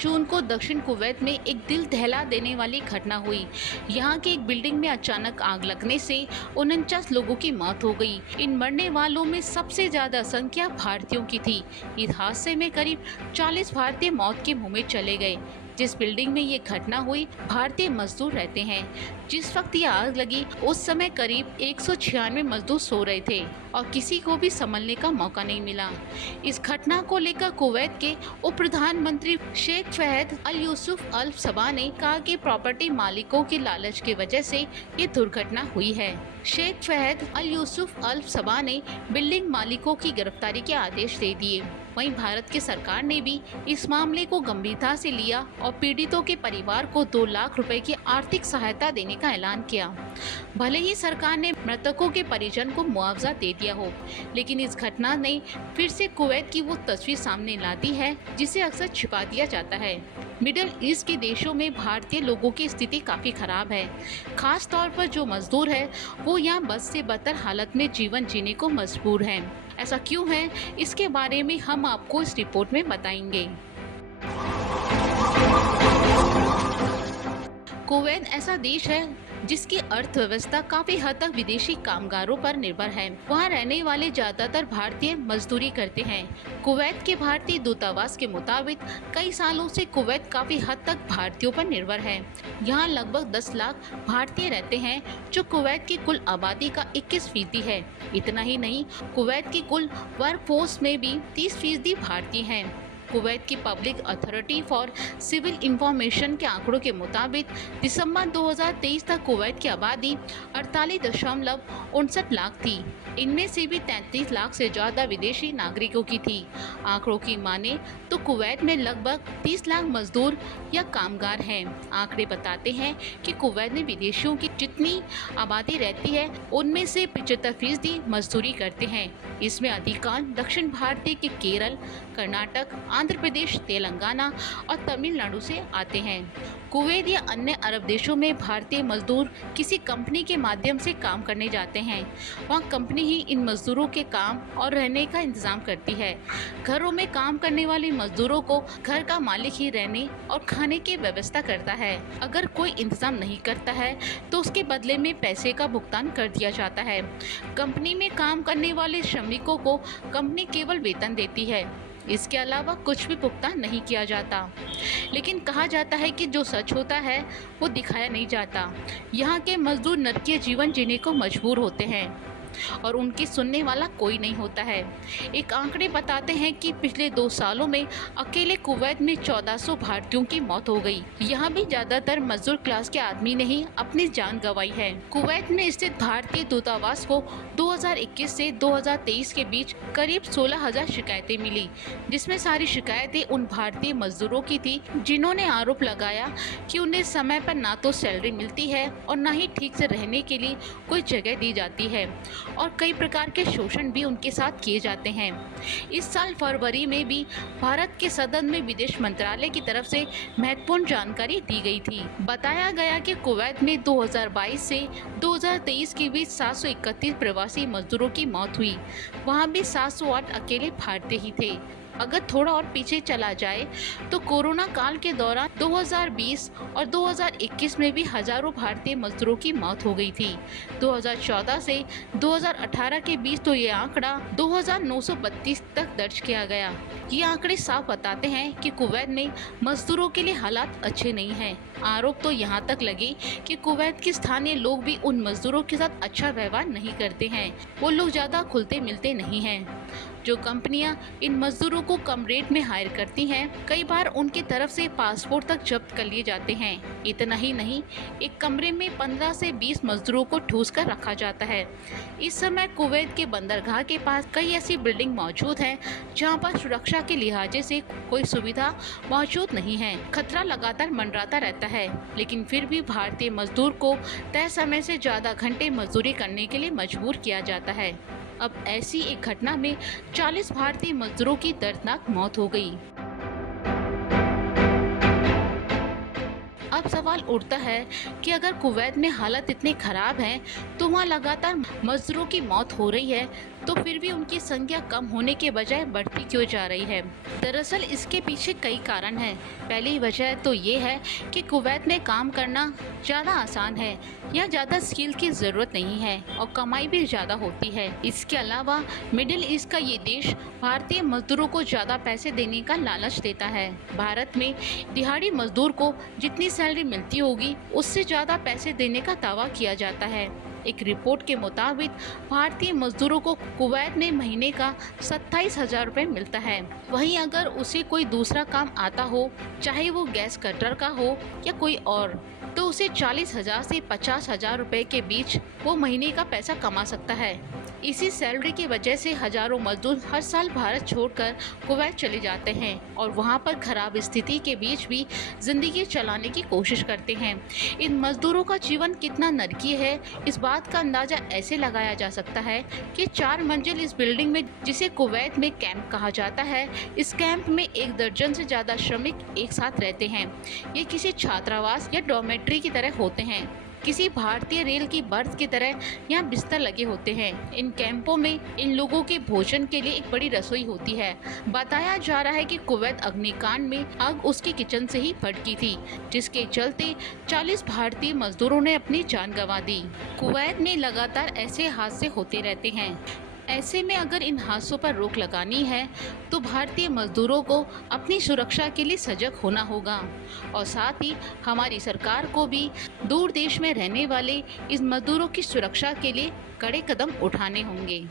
जून को दक्षिण कुवैत में एक दिल दहला देने वाली घटना हुई। यहाँ की एक बिल्डिंग में अचानक आग लगने से 49 लोगों की मौत हो गई। इन मरने वालों में सबसे ज्यादा संख्या भारतीयों की थी। इस हादसे में करीब 40 भारतीय मौत के मुंह में चले गए। जिस बिल्डिंग में ये घटना हुई, भारतीय मजदूर रहते हैं। जिस वक्त ये आग लगी उस समय करीब 196 मजदूर सो रहे थे और किसी को भी संभलने का मौका नहीं मिला। इस घटना को लेकर कुवैत के उप प्रधानमंत्री शेख फहद अल यूसुफ अल सबा ने कहा कि प्रॉपर्टी मालिकों के लालच की वजह से ये दुर्घटना हुई है। शेख फहद अल यूसुफ अल सबा ने बिल्डिंग मालिकों की गिरफ्तारी के आदेश दे दिए। वहीं भारत की सरकार ने भी इस मामले को गंभीरता से लिया और पीड़ितों के परिवार को 2 लाख रुपए की आर्थिक सहायता देने का ऐलान किया। भले ही सरकार ने मृतकों के परिजन को मुआवजा दे दिया हो, लेकिन इस घटना ने फिर से कुवैत की वो तस्वीर सामने ला दी है जिसे अक्सर छिपा दिया जाता है। मिडिल ईस्ट के देशों में भारतीय लोगों की स्थिति काफी खराब है। खास तौर पर जो मजदूर है वो यहाँ बद से बदतर हालत में जीवन जीने को मजबूर हैं। ऐसा क्यों है, इसके बारे में हम आपको इस रिपोर्ट में बताएंगे। कुवैत ऐसा देश है जिसकी अर्थव्यवस्था काफी हद तक विदेशी कामगारों पर निर्भर है। वहाँ रहने वाले ज्यादातर भारतीय मजदूरी करते हैं। कुवैत के भारतीय दूतावास के मुताबिक कई सालों से कुवैत काफी हद तक भारतीयों पर निर्भर है। यहाँ लगभग 10 लाख भारतीय रहते हैं, जो कुवैत की कुल आबादी का 21% है। इतना ही नहीं, कुवैत की कुल वर्कफोर्स में भी 30% भारतीय हैं। कुवैत की public authority for civil information के आंकड़ों के मुताबिक दिसंबर 2023 तक कुवैत की आबादी 48.59 लाख थी। इनमें से भी 33 लाख से ज़्यादा विदेशी नागरिकों की थी। आंकड़ों की माने तो कुवैत में लगभग 30 लाख मजदूर या कामगार हैं। आंकड़े बताते हैं कि कुवैत में विदेशियों की जितनी आबादी रहती है उनमें से 75% मजदूरी करते हैं। इसमें अधिकांश दक्षिण भारतीय के केरल, कर्नाटक, आंध्र प्रदेश, तेलंगाना और तमिलनाडु से आते हैं। कुवैत या अन्य अरब देशों में भारतीय मजदूर किसी कंपनी के माध्यम से काम करने जाते हैं। वहाँ कंपनी ही इन मजदूरों के काम और रहने का इंतजाम करती है। घरों में काम करने वाले मजदूरों को घर का मालिक ही रहने और खाने की व्यवस्था करता है। अगर कोई इंतजाम नहीं करता है तो उसके बदले में पैसे का भुगतान कर दिया जाता है। कंपनी में काम करने वाले श्रमिकों को कंपनी केवल वेतन देती है, इसके अलावा कुछ भी भुगतान नहीं किया जाता। लेकिन कहा जाता है कि जो सच होता है वो दिखाया नहीं जाता। यहाँ के मजदूर नरकीय जीवन जीने को मजबूर होते हैं और उनकी सुनने वाला कोई नहीं होता है। एक आंकड़े बताते हैं कि पिछले 2 सालों में अकेले कुवैत में 1400 भारतीयों की मौत हो गई। यहाँ भी ज्यादातर मजदूर क्लास के आदमी ने ही अपनी जान गंवाई है। कुवैत में स्थित भारतीय दूतावास को 2021 से 2023 के बीच करीब 16,000 शिकायतें मिली, जिसमें सारी शिकायतें उन भारतीय मजदूरों की थी जिन्होंने आरोप लगाया कि उन्हें समय पर ना तो सैलरी मिलती है और ना ही ठीक से रहने के लिए कोई जगह दी जाती है और कई प्रकार के शोषण भी उनके साथ किए जाते हैं। इस साल फरवरी में भी भारत के सदन में विदेश मंत्रालय की तरफ से महत्वपूर्ण जानकारी दी गई थी। बताया गया कि कुवैत में 2022 से 2023 के बीच 731 प्रवासी मजदूरों की मौत हुई। वहाँ भी 708 अकेले भारतीय ही थे। अगर थोड़ा और पीछे चला जाए तो कोरोना काल के दौरान 2020 और 2021 में भी हजारों भारतीय मजदूरों की मौत हो गई थी। 2014 से 2018 के बीच तो ये आंकड़ा 2932 तक दर्ज किया गया। ये आंकड़े साफ बताते हैं कि कुवैत में मजदूरों के लिए हालात अच्छे नहीं हैं। आरोप तो यहाँ तक लगे कि कुवैत के स्थानीय लोग भी उन मजदूरों के साथ अच्छा व्यवहार नहीं करते हैं। वो लोग ज्यादा खुलते मिलते नहीं हैं। जो कंपनियां इन मजदूरों को कम रेट में हायर करती हैं, कई बार उनकी तरफ से पासपोर्ट तक जब्त कर लिए जाते हैं। इतना ही नहीं, एक कमरे में 15 से 20 मजदूरों को ठूस कर रखा जाता है। इस समय कुवैत के बंदरगाह के पास कई ऐसी बिल्डिंग मौजूद हैं जहां पर सुरक्षा के लिहाजे से कोई सुविधा मौजूद नहीं है। खतरा लगातार मंडराता रहता है, लेकिन फिर भी भारतीय मजदूर को तय समय से ज्यादा घंटे मजदूरी करने के लिए मजबूर किया जाता है। अब ऐसी एक घटना में 40 भारतीय मजदूरों की दर्दनाक मौत हो गई। अब सवाल उठता है कि अगर कुवैत में हालत इतनी खराब है तो वहाँ लगातार मजदूरों की मौत हो रही है, तो फिर भी उनकी संख्या कम होने के बजाय बढ़ती क्यों जा रही है? दरअसल इसके पीछे कई कारण हैं। पहली वजह तो ये है कि कुवैत में काम करना ज़्यादा आसान है, या ज़्यादा स्किल की ज़रूरत नहीं है और कमाई भी ज़्यादा होती है। इसके अलावा मिडिल ईस्ट का ये देश भारतीय मजदूरों को ज़्यादा पैसे देने का लालच देता है। भारत में दिहाड़ी मजदूर को जितनी सैलरी मिलती होगी उससे ज़्यादा पैसे देने का दावा किया जाता है। एक रिपोर्ट के मुताबिक भारतीय मजदूरों को कुवैत में महीने का 27,000 रुपये मिलता है। वहीं अगर उसे कोई दूसरा काम आता हो, चाहे वो गैस कटर का हो या कोई और, तो उसे 40,000 से 50,000 रुपये के बीच वो महीने का पैसा कमा सकता है। इसी सैलरी की वजह से हजारों मजदूर हर साल भारत छोड़कर कुवैत चले जाते हैं और वहां पर खराब स्थिति के बीच भी जिंदगी चलाने की कोशिश करते हैं। इन मजदूरों का जीवन कितना नरकीय है, इस बात का अंदाजा ऐसे लगाया जा सकता है कि 4 मंजिल इस बिल्डिंग में, जिसे कुवैत में कैंप कहा जाता है, इस कैंप में 1 दर्जन से ज़्यादा श्रमिक एक साथ रहते हैं। ये किसी छात्रावास या डॉर्मेट्री की तरह होते हैं। किसी भारतीय रेल की बर्थ की तरह यहाँ बिस्तर लगे होते हैं। इन कैंपों में इन लोगों के भोजन के लिए एक बड़ी रसोई होती है। बताया जा रहा है कि कुवैत अग्निकांड में आग उसके किचन से ही भड़की थी, जिसके चलते 40 भारतीय मजदूरों ने अपनी जान गंवा दी। कुवैत में लगातार ऐसे हादसे होते रहते हैं। ऐसे में अगर इन हादसों पर रोक लगानी है तो भारतीय मजदूरों को अपनी सुरक्षा के लिए सजग होना होगा और साथ ही हमारी सरकार को भी दूर देश में रहने वाले इस मजदूरों की सुरक्षा के लिए कड़े कदम उठाने होंगे।